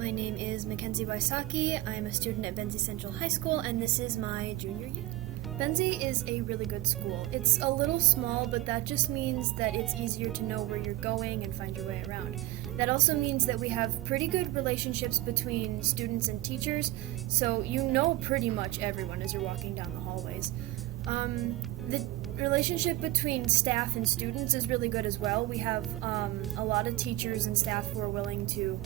My name is Mackenzie Waisaki. I'm a student at Benzie Central High School, and this is my junior year. Benzie is a really good school. It's a little small, but that just means that it's easier to know where you're going and find your way around. That also means that we have pretty good relationships between students and teachers, so you know pretty much everyone as you're walking down the hallways. The relationship between staff and students is really good as well. We have a lot of teachers and staff who are willing to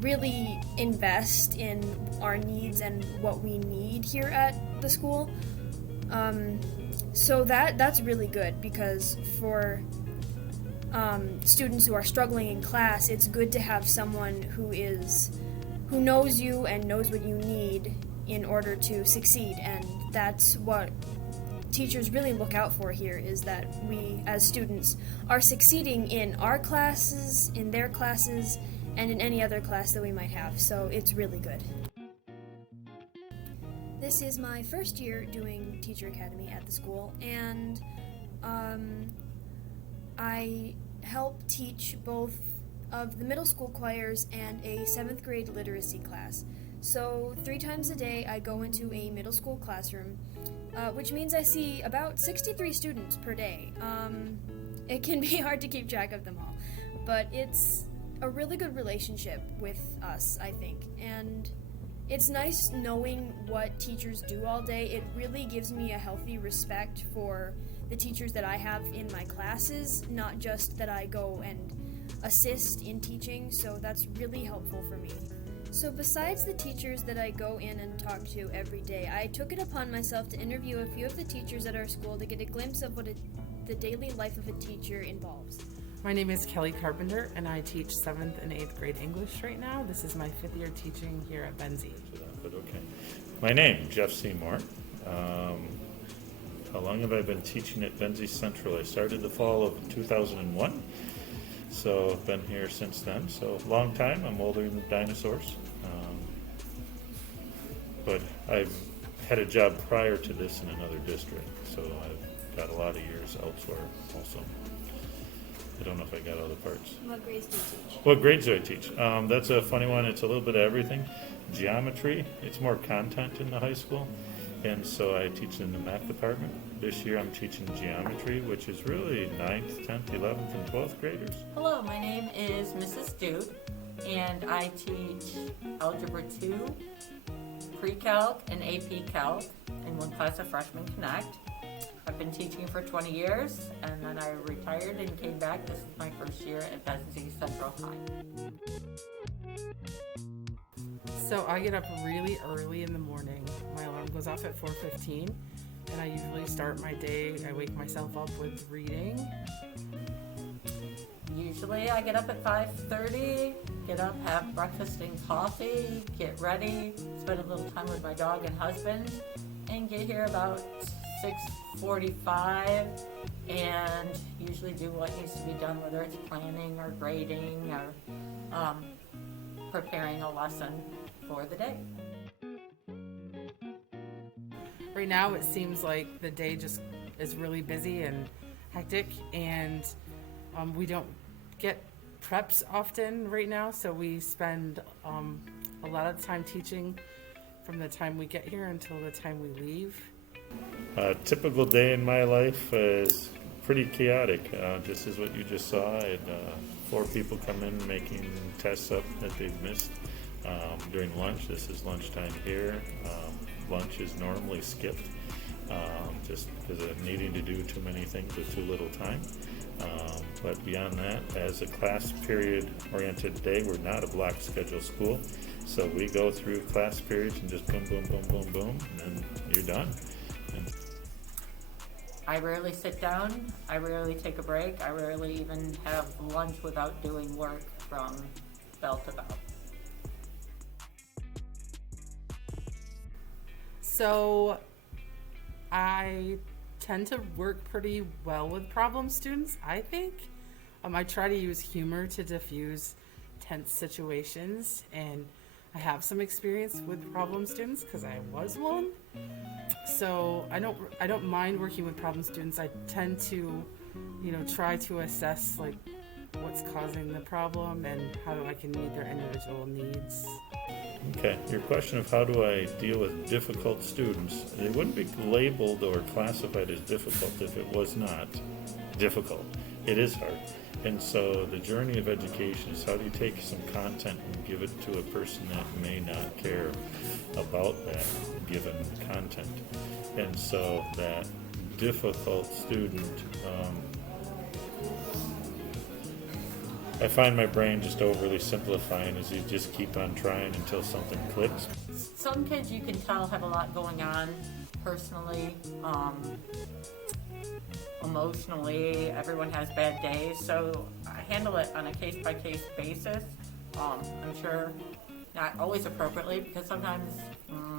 really invest in our needs and what we need here at the school. So that's really good, because for students who are struggling in class, it's good to have someone who knows you and knows what you need in order to succeed, and that's what teachers really look out for here, is that we as students are succeeding in our classes, in their classes, and in any other class that we might have, so it's really good. This is my first year doing Teacher Academy at the school, and I help teach both of the middle school choirs and a 7th grade literacy class. So 3 times a day I go into a middle school classroom, which means I see about 63 students per day. It can be hard to keep track of them all, but it's a really good relationship with us, I think, and it's nice knowing what teachers do all day. It really gives me a healthy respect for the teachers that I have in my classes, not just that I go and assist in teaching, so that's really helpful for me. So besides the teachers that I go in and talk to every day, I took it upon myself to interview a few of the teachers at our school to get a glimpse of what the daily life of a teacher involves. My name is Kelly Carpenter, and I teach 7th and 8th grade English right now. This is my 5th year teaching here at Benzie. But okay. My name, Jeff Seymour. How long have I been teaching at Benzie Central? I started the fall of 2001, so I've been here since then. So long time. I'm older than dinosaurs. But I've had a job prior to this in another district, so I've got a lot of years elsewhere also. I don't know if I got all the parts. What grades do you teach? What grades do I teach? That's a funny one. It's a little bit of everything. Geometry, it's more content in the high school, and so I teach in the math department. This year I'm teaching geometry, which is really 9th, 10th, 11th, and 12th graders. Hello, my name is Mrs. Duke, and I teach Algebra 2, Pre-Calc, and AP Calc in one class of Freshman Connect. I've been teaching for 20 years, and then I retired and came back. This is my first year at Benzie Central High. So I get up really early in the morning. My alarm goes off at 4:15, and I usually start my day. I wake myself up with reading. Usually I get up at 5:30, get up, have breakfast and coffee, get ready, spend a little time with my dog and husband, and get here about 6:45, and usually do what needs to be done, whether it's planning or grading or preparing a lesson for the day. Right now it seems like the day just is really busy and hectic, and we don't get preps often right now, so we spend a lot of time teaching from the time we get here until the time we leave. A typical day in my life is pretty chaotic, just as what you just saw. I had 4 people come in making tests up that they've missed during lunch. This is lunchtime here. Lunch is normally skipped just because of needing to do too many things with too little time. But beyond that, as a class period oriented day, we're not a block schedule school, so we go through class periods and just boom, boom, boom, boom, boom, and you're done. I rarely sit down, I rarely take a break, I rarely even have lunch without doing work from bell to bell. So I tend to work pretty well with problem students, I think. I try to use humor to diffuse tense situations, and I have some experience with problem students because I was one. So I don't mind working with problem students. I tend to, try to assess like what's causing the problem and how I can meet their individual needs. Okay, your question of how do I deal with difficult students, they wouldn't be labeled or classified as difficult if it was not difficult. It is hard. And so the journey of education is how do you take some content and give it to a person that may not care about that given content. And so that difficult student, I find my brain just overly simplifying as you just keep on trying until something clicks. Some kids you can tell have a lot going on personally, emotionally. Everyone has bad days, so I handle it on a case-by-case basis. I'm sure not always appropriately, because sometimes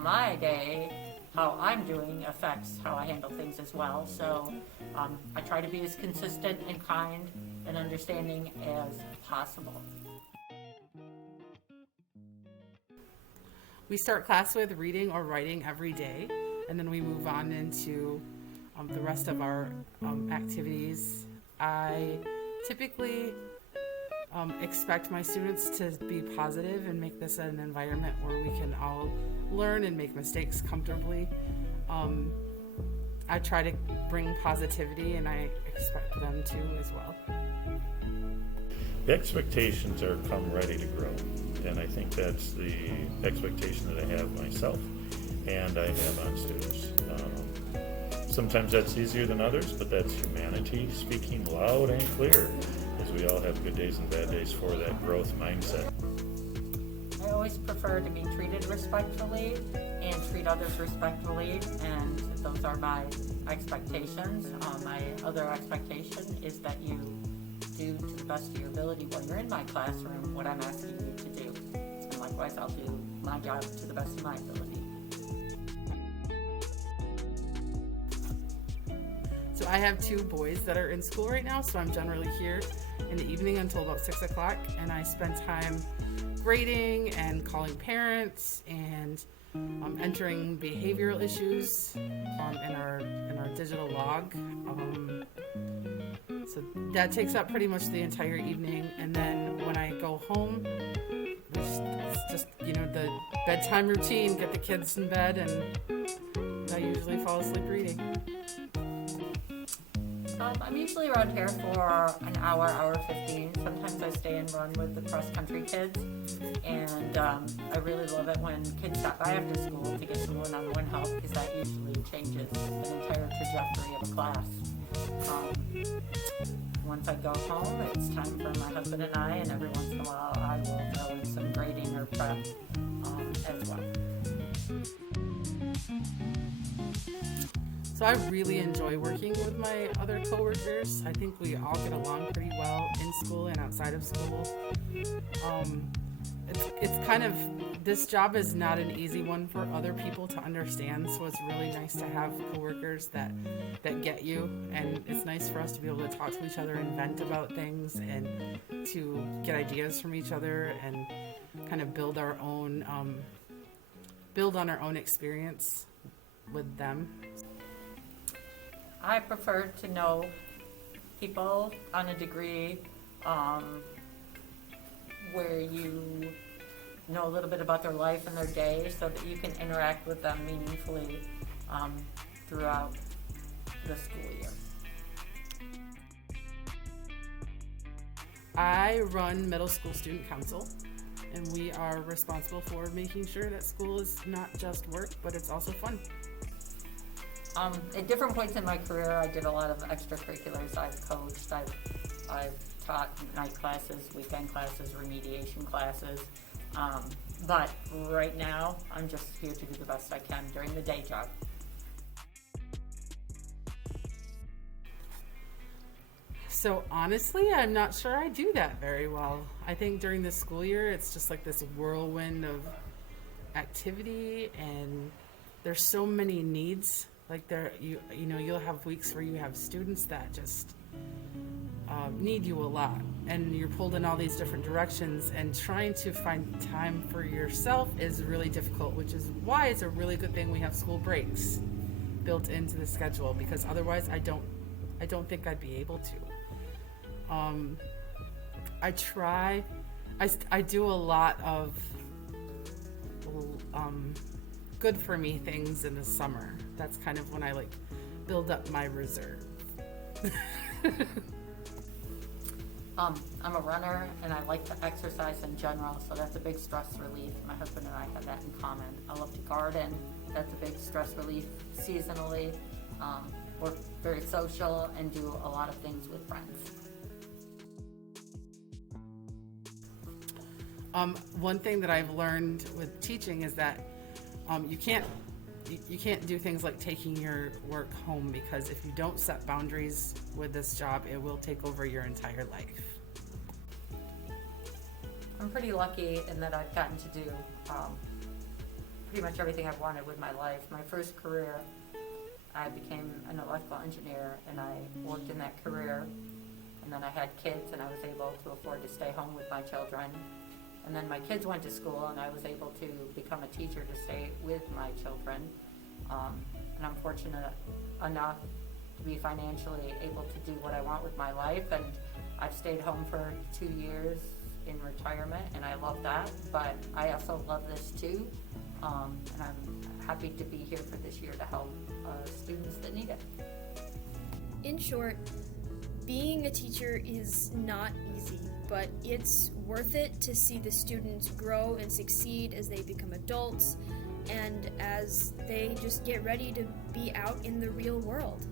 my day, how I'm doing, affects how I handle things as well. So I try to be as consistent and kind and understanding as possible. We start class with reading or writing every day, and then we move on into the rest of our activities. I typically expect my students to be positive and make this an environment where we can all learn and make mistakes comfortably. I try to bring positivity, and I expect them to as well. The expectations are come ready to grow, and I think that's the expectation that I have myself and I have on students. Sometimes that's easier than others, but that's humanity speaking loud and clear, as we all have good days and bad days for that growth mindset. I always prefer to be treated respectfully and treat others respectfully, and those are my expectations. My other expectation is that you do to the best of your ability while you're in my classroom what I'm asking you to do. And likewise, I'll do my job to the best of my ability. So I have 2 boys that are in school right now, so I'm generally here in the evening until about 6 o'clock, and I spend time grading and calling parents and entering behavioral issues in our digital log. So that takes up pretty much the entire evening, and then when I go home, it's just the bedtime routine, get the kids in bed, and I usually fall asleep reading. I'm usually around here for an hour 15. Sometimes I stay and run with the cross-country kids, and I really love it when kids stop by after school to get some one-on-one help, because that usually changes an entire trajectory of a class. Once I go home, it's time for my husband and I, and every once in a while I will throw in some grading or prep as well. So I really enjoy working with my other coworkers. I think we all get along pretty well in school and outside of school. It's kind of, this job is not an easy one for other people to understand, so it's really nice to have coworkers that get you, and it's nice for us to be able to talk to each other and vent about things and to get ideas from each other and kind of build on our own experience with them. I prefer to know people on a degree where you know a little bit about their life and their day, so that you can interact with them meaningfully throughout the school year. I run middle school student council, and we are responsible for making sure that school is not just work, but it's also fun. At different points in my career, I did a lot of extracurriculars. I've coached, I've taught night classes, weekend classes, remediation classes. But right now, I'm just here to do the best I can during the day job. So honestly, I'm not sure I do that very well. I think during the school year, it's just like this whirlwind of activity, and there's so many needs. Like you'll have weeks where you have students that just need you a lot, and you're pulled in all these different directions, and trying to find time for yourself is really difficult, which is why it's a really good thing we have school breaks built into the schedule, because otherwise I don't think I'd be able to. I try. I do a lot of good for me things in the summer. That's kind of when I like build up my reserve. I'm a runner and I like to exercise in general, so that's a big stress relief. My husband and I have that in common. I love to garden. That's a big stress relief seasonally. We're very social and do a lot of things with friends. One thing that I've learned with teaching is that you can't do things like taking your work home, because if you don't set boundaries with this job, it will take over your entire life. I'm pretty lucky in that I've gotten to do pretty much everything I've wanted with my life. My first career, I became an electrical engineer, and I worked in that career. And then I had kids, and I was able to afford to stay home with my children. And then my kids went to school, and I was able to become a teacher to stay with my children. And I'm fortunate enough to be financially able to do what I want with my life. And I've stayed home for 2 years in retirement, and I love that. But I also love this too. And I'm happy to be here for this year to help students that need it. In short, being a teacher is not easy, but it's worth it to see the students grow and succeed as they become adults and as they just get ready to be out in the real world.